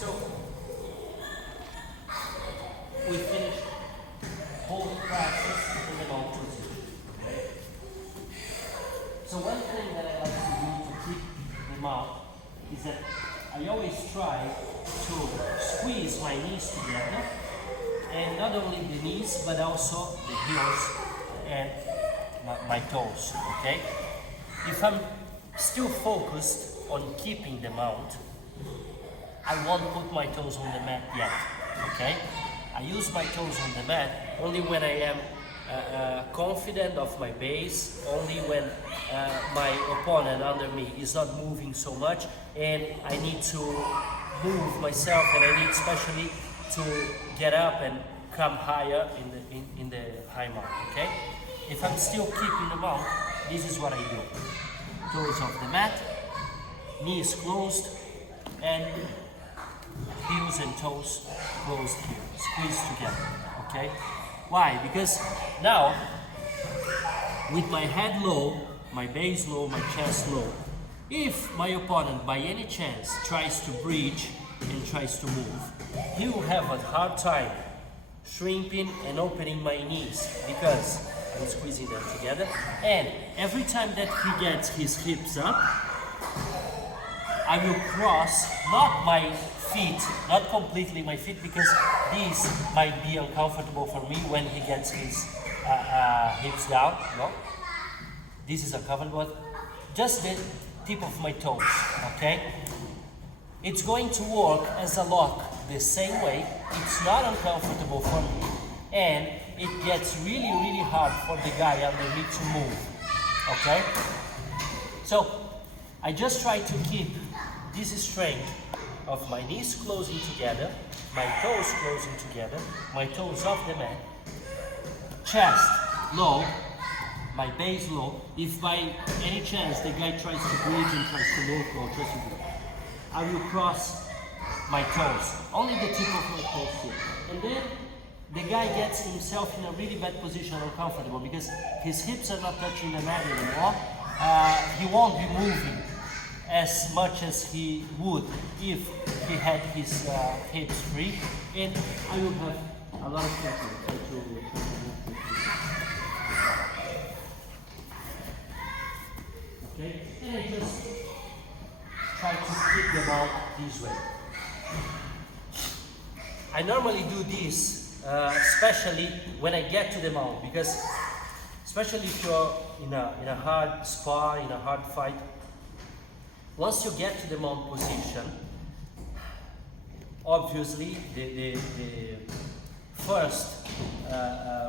So we finished both practice in the mount position. Okay? So one thing that I like to do to keep the mount is that I always try to squeeze my knees together, and not only the knees but also the heels and my toes. Okay? If I'm still focused on keeping the mount, I won't put my toes on the mat yet. Okay? I use my toes on the mat only when I am confident of my base, only when my opponent under me is not moving so much and I need to move myself, and I need especially to get up and come higher in the high mount. Okay? If I'm still keeping the mount, this is what I do. Toes off the mat, knees closed, and heels and toes closed here, squeezed together. Okay? Why? Because now, with my head low, my base low, my chest low, if my opponent by any chance tries to breach and tries to move, he will have a hard time shrinking and opening my knees because I'm squeezing them together. And every time that he gets his hips up, I will cross, not my feet, not completely my feet, because these might be uncomfortable for me when he gets his hips down. No, this is uncomfortable. Just the tip of my toes. Okay, it's going to work as a lock the same way. It's not uncomfortable for me, and it gets really, really hard for the guy under me to move. Okay, so I just try to keep this strength of my knees closing together, my toes closing together, my toes off the mat, chest low, my base low. If by any chance the guy tries to breach and tries to move or tries to do, I will cross my toes, only the tip of my toes here. And then the guy gets himself in a really bad position, uncomfortable, because his hips are not touching the mat anymore. He won't be moving as much as he would if he had his hips free, and I will have a lot of control. Okay, and I just try to keep them out this way. I normally do this, especially when I get to the mount, because especially if you're in a hard spar, in a hard fight, once you get to the mount position, obviously the first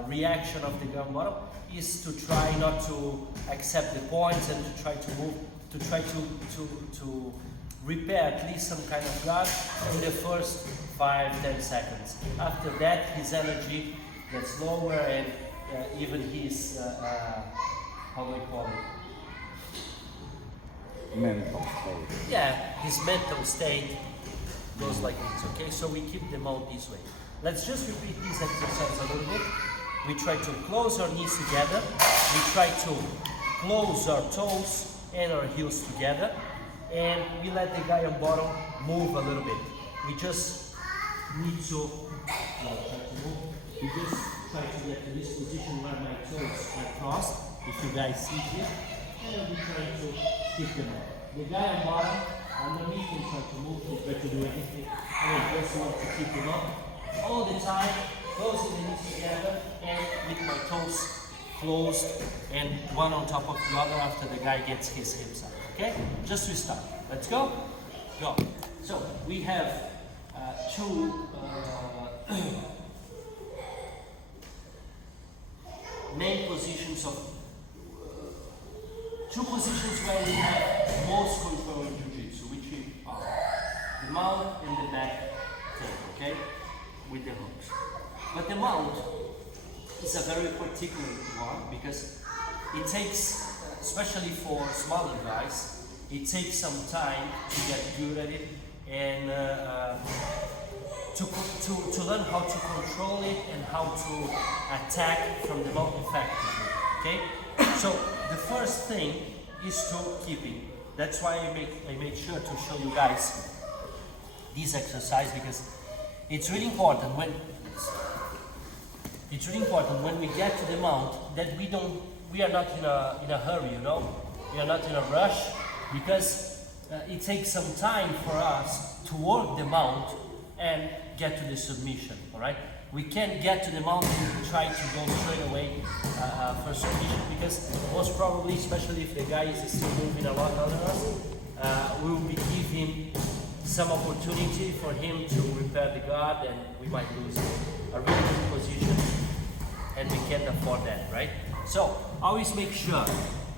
reaction of the ground bottom is to try not to accept the points and to try to move, to try to repair at least some kind of guard in the first 5-10 seconds. After that, his energy gets lower, and even his how do I call it? Mental state. Yeah, his mental state goes like this. Okay, so we keep the mount this way. Let's just repeat this exercise a little bit. We try to close our knees together. We try to close our toes and our heels together, and we let the guy on bottom move a little bit. We just need to try to move. We just try to get to this position where my toes are crossed, if you guys see here, and we try to keep them up. The guy on bottom, underneath, can try to move, can try to do anything, and I just want to keep them up all the time, closing the knees together, and with my toes closed, and one on top of the other after the guy gets his hips up. Okay? Just to start. Let's go. Go. So we have two main positions of two positions where we have most control in Jiu-Jitsu, which are the mount and the back thing, okay? With the hooks. But the mount is a very particular one because it takes, especially for smaller guys, it takes some time to get good at it and to learn how to control it and how to attack from the mount effectively, okay? So the first thing is to keep it. That's why I made sure to show you guys this exercise because it's really important when we get to the mount that we are not in a hurry, you know. We are not in a rush because it takes some time for us to work the mount and get to the submission, all right? We can't get to the mount and try to go straight away for submission because most probably, especially if the guy is still moving a lot under us, we will be giving some opportunity for him to repair the guard and we might lose a really good position and we can't afford that, right? So always make sure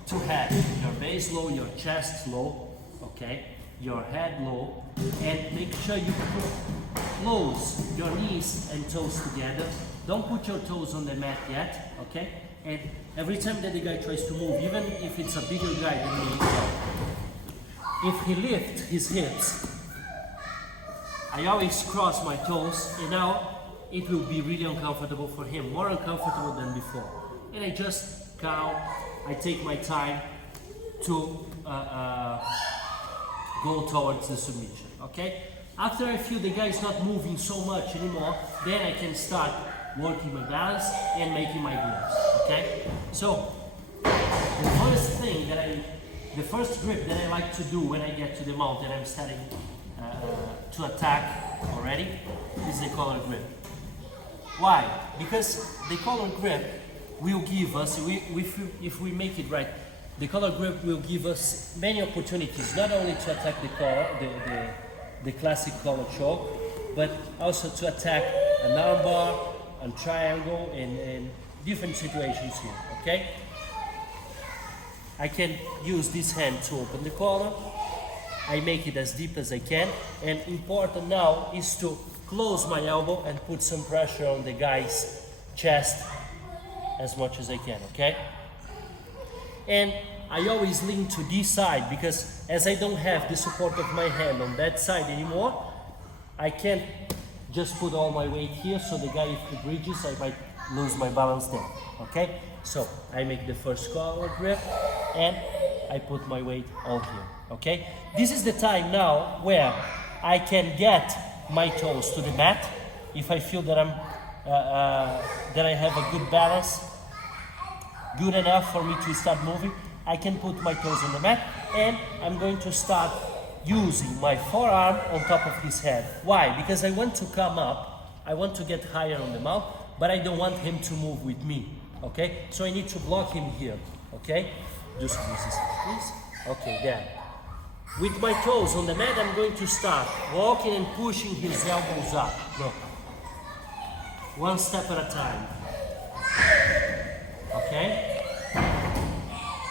to have your base low, your chest low, okay, your head low, and make sure you close your knees and toes together. Don't put your toes on the mat yet, okay? And every time that the guy tries to move, even if it's a bigger guy than me, if he lifts his hips, I always cross my toes, and now it will be really uncomfortable for him, more uncomfortable than before. And I just count, I take my time to go towards the submission, okay? After I feel the guy is not moving so much anymore, then I can start working my balance and making my grips, okay? So, the first grip that I like to do when I get to the mount and I'm starting to attack already is the collar grip. Why? Because the collar grip will give us, if we make it right, the collar grip will give us many opportunities, not only to attack the collar, the classic collar choke, but also to attack an armbar, a triangle, in different situations here, okay? I can use this hand to open the collar. I make it as deep as I can, and important now is to close my elbow and put some pressure on the guy's chest as much as I can, okay? And I always lean to this side because as I don't have the support of my hand on that side anymore, I can't just put all my weight here, so the guy, if he bridges, I might lose my balance there, okay? So I make the first collar grip and I put my weight all here, okay? This is the time now where I can get my toes to the mat if I feel that that I have a good balance, good enough for me to start moving. I can put my toes on the mat and I'm going to start using my forearm on top of his head. Why? Because I want to come up, I want to get higher on the mount, but I don't want him to move with me, okay? So I need to block him here, okay? Just use this, please. Okay, there. With my toes on the mat, I'm going to start walking and pushing his elbows up. Look. One step at a time. Okay?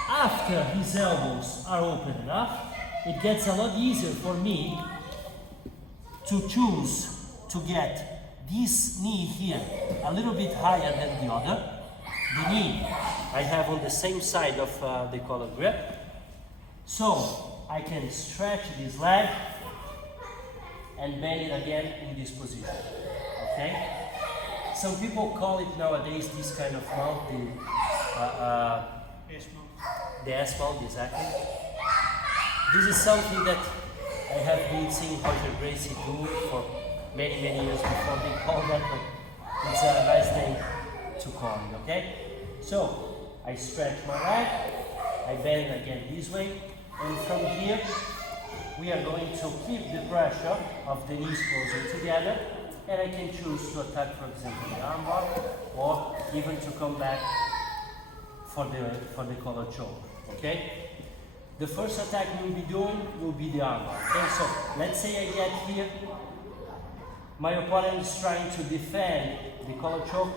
After his elbows are open enough, it gets a lot easier for me to choose to get this knee here a little bit higher than the other. The knee I have on the same side of the collar grip. So I can stretch this leg and bend it again in this position, okay? Some people call it nowadays this kind of mount, the S mount, exactly. This is something that I have been seeing Roger Gracie do for many years before they call that, but it's a nice name to call it, okay? So I stretch my leg, I bend it again this way, and from here we are going to keep the pressure of the knees closer together, and I can choose to attack, for example, the armbar, or even to come back for the collar choke, okay? The first attack we'll be doing will be the armbar, okay? So let's say I get here, my opponent is trying to defend the collar choke.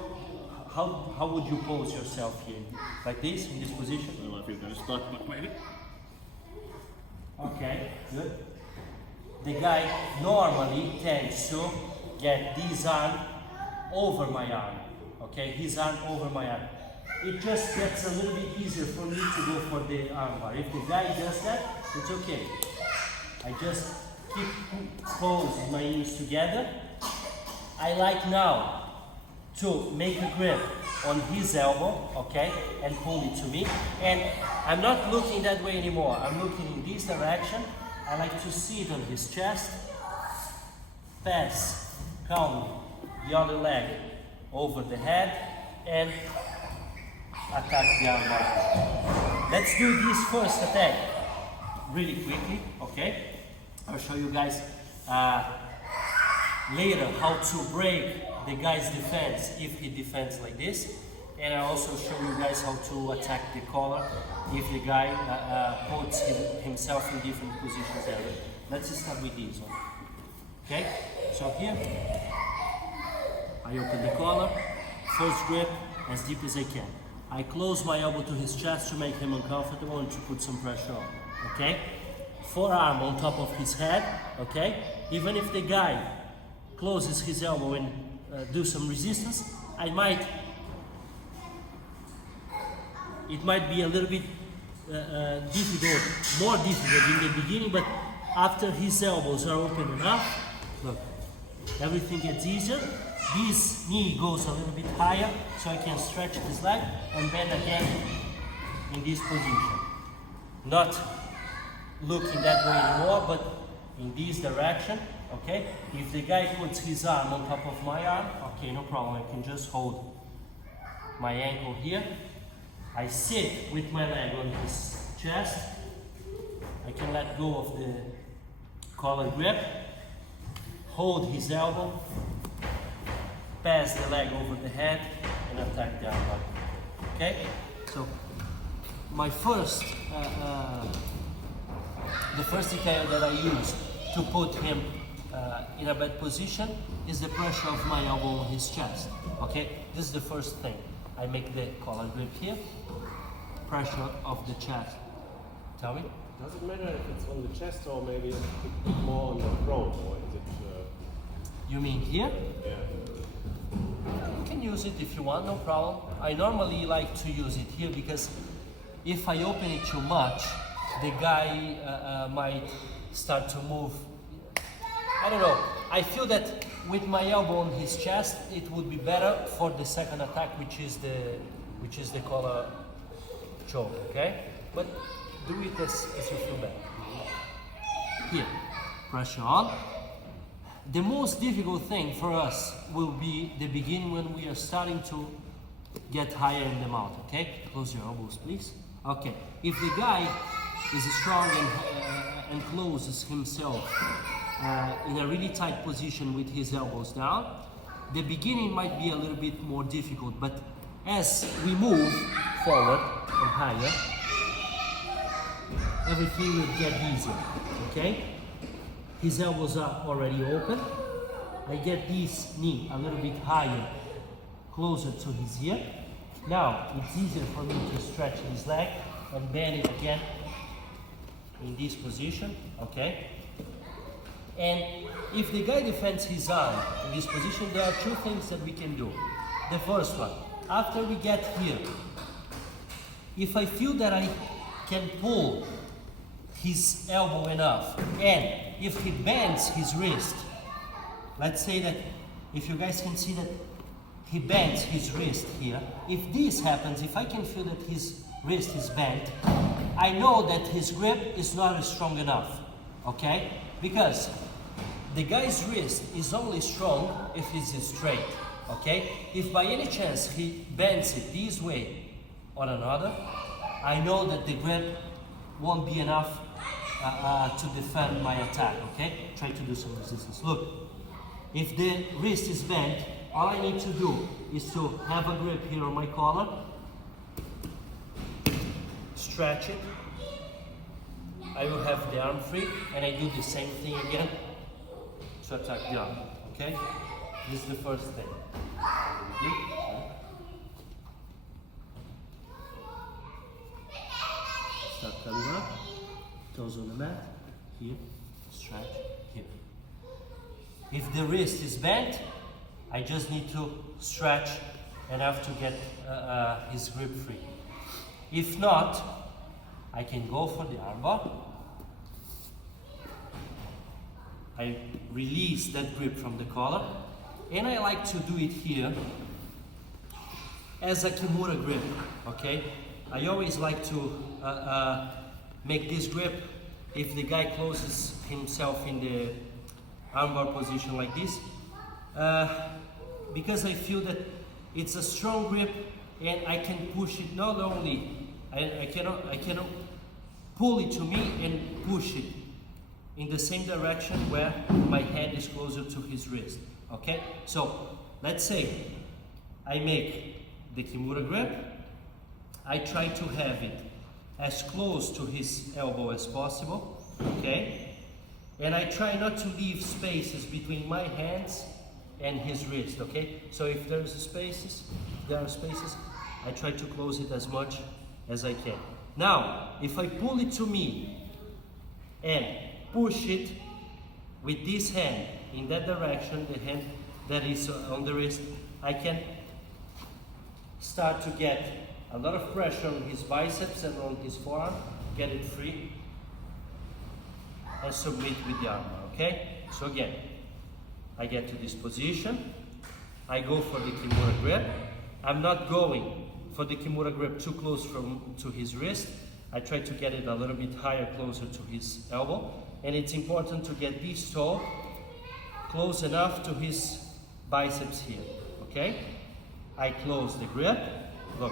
How would you pose yourself here? Like this, in this position? Well, if you're going to start maybe. Okay, good. The guy normally tends to get this arm over my arm. Okay, his arm over my arm. It just gets a little bit easier for me to go for the armbar. If the guy does that, it's okay. I just keep closing my knees together. I like now to make a grip on his elbow, okay, and pull it to me. And I'm not looking that way anymore. I'm looking in this direction. I like to see it on his chest. pass calmly the other leg over the head and attack the armbar. Let's do this first attack really quickly, okay? I'll show you guys later how to break the guy's defense if he defends like this, and I'll also show you guys how to attack the collar if the guy puts himself in different positions there. Let's start with this one. Okay, so here I open the collar, first grip as deep as I can. I close my elbow to his chest to make him uncomfortable and to put some pressure on. Okay, forearm on top of his head. Okay, even if the guy closes his elbow and do some resistance, it might be a little bit difficult, more difficult in the beginning, but after his elbows are open enough, look, everything gets easier. This knee goes a little bit higher so I can stretch this leg and bend again in this position. Not looking that way anymore, but in this direction, okay? If the guy puts his arm on top of my arm, okay, no problem, I can just hold my ankle here. I sit with my leg on his chest. I can let go of the collar grip, hold his elbow, pass the leg over the head, and attack the armbar. Okay? So, my first, the first detail that I use to put him in a bad position is the pressure of my elbow on his chest. Okay? This is the first thing. I make the collar grip here, pressure of the chest. Tell me? Does it matter if it's on the chest or maybe a bit more on the throat, or is it? You mean here? Yeah. You can use it if you want, no problem. I normally like to use it here because if I open it too much, the guy might start to move. I don't know. I feel that with my elbow on his chest, it would be better for the second attack, which is the collar choke. Okay, but do it as you feel better. Here, pressure on. The most difficult thing for us will be the beginning when we are starting to get higher in the mount. Okay, close your elbows, please. Okay, if the guy is strong and closes himself in a really tight position with his elbows down, the beginning might be a little bit more difficult, but as we move forward and higher, everything will get easier. Okay, his elbows are already open. I get this knee a little bit higher, closer to his ear. Now it's easier for me to stretch his leg and bend it again in this position. Okay, and if the guy defends his arm in this position, there are two things that we can do. The first one, after we get here, if I feel that I can pull his elbow enough, and if he bends his wrist, let's say that if you guys can see that he bends his wrist here, if this happens, if I can feel that his wrist is bent, I know that his grip is not strong enough, okay? Because the guy's wrist is only strong if it's straight, okay? If by any chance he bends it this way or another, I know that the grip won't be enough to defend my attack, okay? Try to do some resistance. Look, if the wrist is bent, all I need to do is to have a grip here on my collar, stretch it, I will have the arm free, and I do the same thing again to attack the arm, okay? This is the first thing. Start coming up, toes on the mat, here, stretch, here. If the wrist is bent, I just need to stretch enough to get his grip free. If not, I can go for the armbar. I release that grip from the collar, and I like to do it here as a Kimura grip, okay? I always like to make this grip if the guy closes himself in the armbar position like this, because I feel that it's a strong grip and I can push it not only, I cannot pull it to me and push it in the same direction where my hand is closer to his wrist. Okay, so let's say I make the Kimura grip, I try to have it as close to his elbow as possible, okay, and I try not to leave spaces between my hands and his wrist, okay, so if there are spaces, I try to close it as much as I can. Now, if I pull it to me and push it with this hand in that direction, the hand that is on the wrist, I can start to get a lot of pressure on his biceps and on his forearm, get it free, and submit with the armbar, okay? So again, I get to this position, I go for the Kimura grip. I'm not going for the Kimura grip too close to his wrist. I try to get it a little bit higher, closer to his elbow. And it's important to get this toe close enough to his biceps here, okay? I close the grip, look.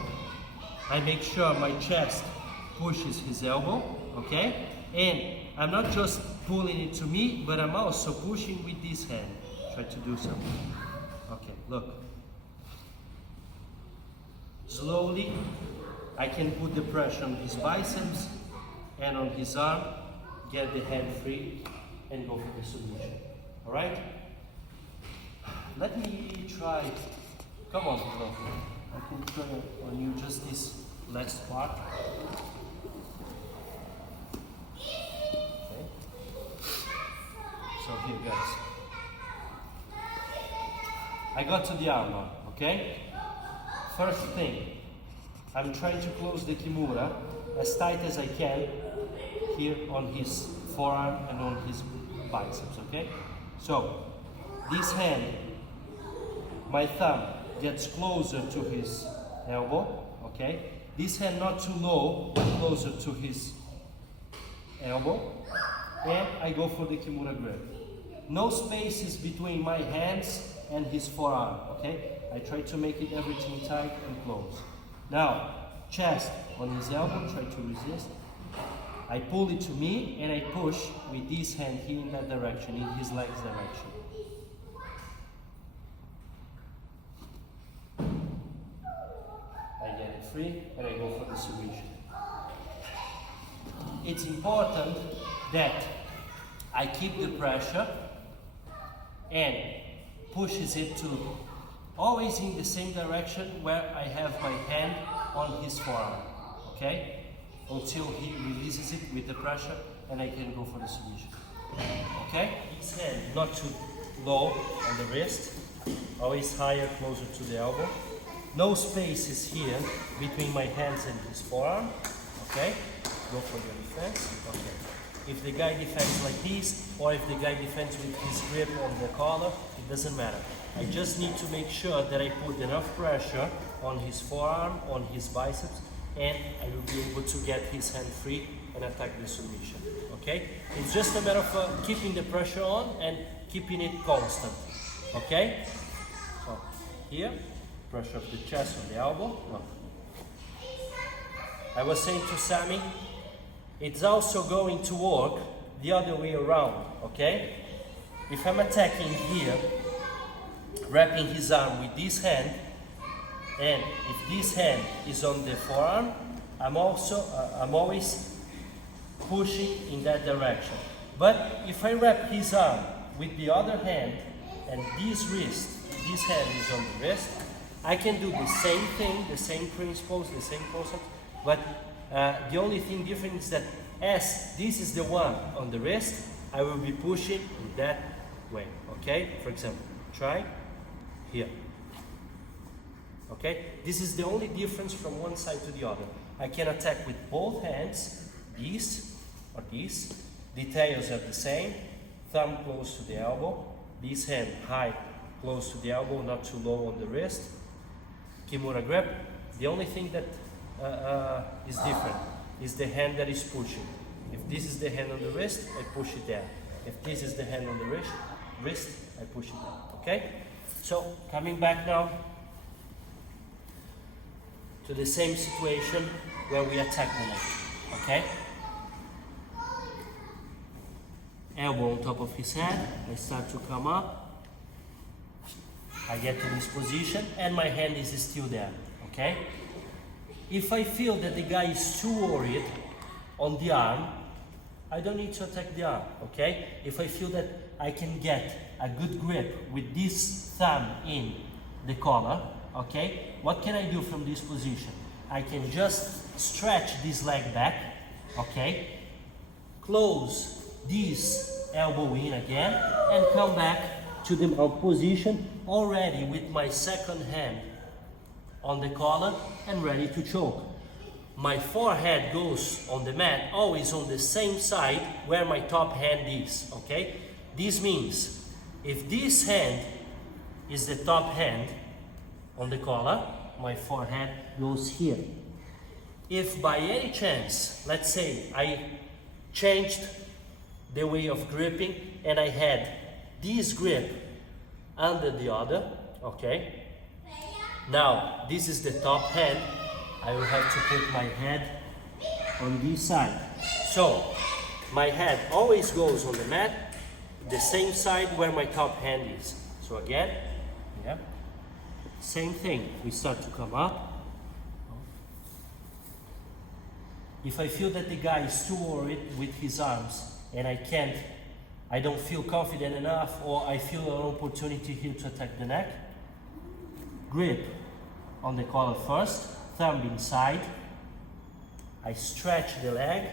I make sure my chest pushes his elbow, okay? And I'm not just pulling it to me, but I'm also pushing with this hand. Try to do something. Okay, look. Slowly, I can put the pressure on his biceps and on his arm, get the hand free, and go for the submission. All right? Let me try. Come on, bro. I can try on you just this last part. Okay. So here, guys. I got to the armbar, okay? First thing, I'm trying to close the Kimura as tight as I can here on his forearm and on his biceps, okay? So, this hand, my thumb gets closer to his elbow, okay? This hand not too low, but closer to his elbow. And I go for the Kimura grip. No spaces between my hands and his forearm, okay? I try to make it everything tight and close. Now, chest on his elbow, try to resist. I pull it to me and I push with this hand here in that direction, in his leg's direction. I get it free and I go for the submission. It's important that I keep the pressure and pushes it to always in the same direction where I have my hand on his forearm, okay? Until he releases it with the pressure and I can go for the submission, okay? His hand not too low on the wrist, always higher, closer to the elbow. No spaces here between my hands and his forearm, okay? Go for the defense, okay. If the guy defends like this, or if the guy defends with his grip on the collar, it doesn't matter. I just need to make sure that I put enough pressure on his forearm, on his biceps, and I will be able to get his hand free and attack the submission, okay? It's just a matter of keeping the pressure on and keeping it constant, okay? So, here, pressure of the chest on the elbow. Look. I was saying to Sammy, it's also going to work the other way around, okay? If I'm attacking here, wrapping his arm with this hand, and if this hand is on the forearm, I'm always pushing in that direction. But if I wrap his arm with the other hand, and this hand is on the wrist, I can do the same thing, the same principles, the same concept, but the only thing different is that as this is the one on the wrist, I will be pushing in that way, okay? For example, try here, okay? This is the only difference from one side to the other. I can attack with both hands, this or this. Details are the same, thumb close to the elbow, this hand high, close to the elbow, not too low on the wrist. Kimura grip. The only thing that is different is the hand that is pushing. If this is the hand on the wrist, I push it down. If this is the hand on the wrist, wrist, I push it down, okay? So, coming back now to the same situation where we attack the neck, okay? Elbow on top of his head, I start to come up, I get to this position, and my hand is still there, okay? If I feel that the guy is too worried on the arm, I don't need to attack the arm, okay? If I feel that I can get a good grip with this thumb in the collar, okay? What can I do from this position? I can just stretch this leg back, okay? Close this elbow in again and come back to the mount position already with my second hand on the collar and ready to choke. My forehead goes on the mat always on the same side where my top hand is, okay? This means if this hand is the top hand on the collar, my forehead goes here. If by any chance, let's say I changed the way of gripping and I had this grip under the other, okay? Now, this is the top hand. I will have to put my head on this side. So, my head always goes on the mat, the same side where my top hand is. So again, yeah, same thing. We start to come up. If I feel that the guy is too worried with his arms and I don't feel confident enough, or I feel an opportunity here to attack the neck, grip on the collar first, thumb inside, I stretch the leg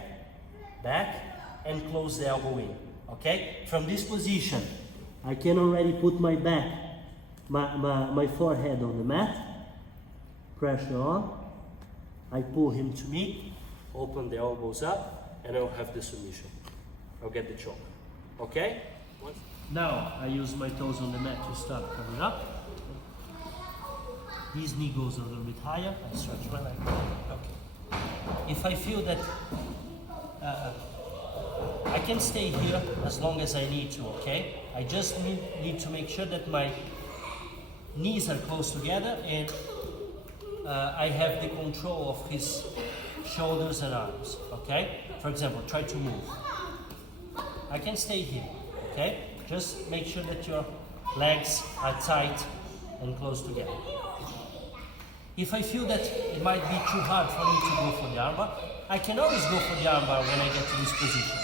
back and close the elbow in, okay? From this position, I can already put my back, my forehead on the mat, pressure on, I pull him to me, open the elbows up, and I'll have the submission. I'll get the choke, okay? Now, I use my toes on the mat to start coming up. This knee goes a little bit higher, I stretch my leg. Okay. If I feel that I can stay here as long as I need to, okay? I just need to make sure that my knees are close together and I have the control of his shoulders and arms, okay? For example, try to move. I can stay here, okay? Just make sure that your legs are tight and close together. If I feel that it might be too hard for me to go for the armbar, I can always go for the armbar when I get to this position.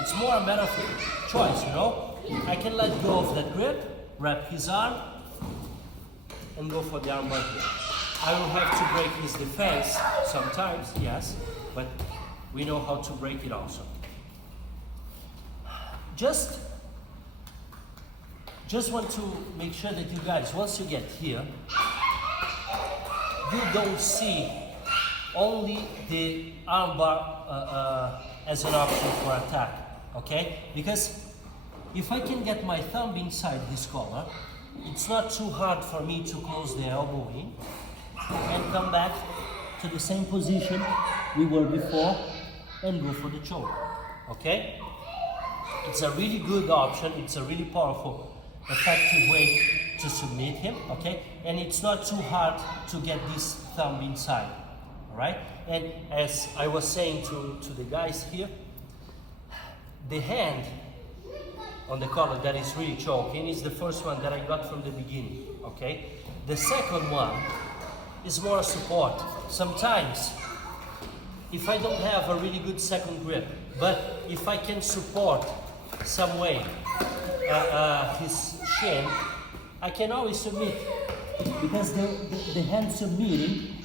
It's more a matter of choice, you know? I can let go of that grip, wrap his arm, and go for the armbar here. I will have to break his defense sometimes, yes, but we know how to break it also. Just want to make sure that you guys, once you get here, you don't see only the armbar as an option for attack, okay? Because if I can get my thumb inside his collar, it's not too hard for me to close the elbow in and come back to the same position we were before and go for the choke, okay? It's a really good option, it's a really powerful, effective way to submit him, okay? And it's not too hard to get this thumb inside, all right? And as I was saying to the guys here, the hand on the collar that is really choking is the first one that I got from the beginning, okay? The second one is more support. Sometimes, if I don't have a really good second grip, but if I can support some way his shin, I can always submit, because the hand submitting,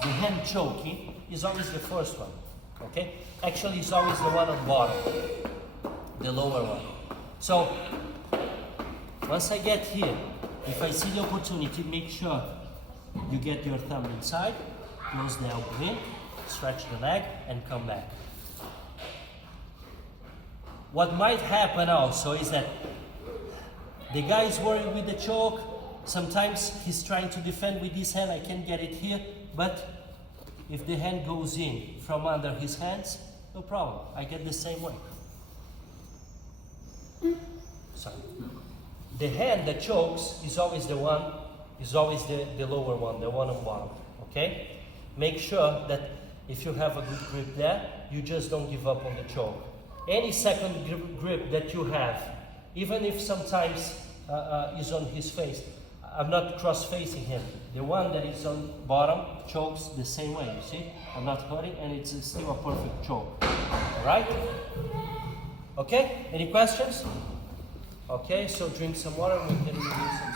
the hand choking, is always the first one, okay? Actually, it's always the one on the bottom, the lower one. So, once I get here, if I see the opportunity, make sure you get your thumb inside, close the elbow in, stretch the leg, and come back. What might happen also is that the guy is worried with the choke. Sometimes he's trying to defend with his hand. I can get it here, but if the hand goes in from under his hands, no problem. I get the same way. Sorry. The hand that chokes is always the lower one, the one on bottom. Okay? Make sure that if you have a good grip there, you just don't give up on the choke. Any second grip that you have, even if sometimes is on his face, I'm not cross-facing him. The one that is on bottom chokes the same way, you see? I'm not hurting and it's still a perfect choke. Alright? Okay? Any questions? Okay, so drink some water and we can do some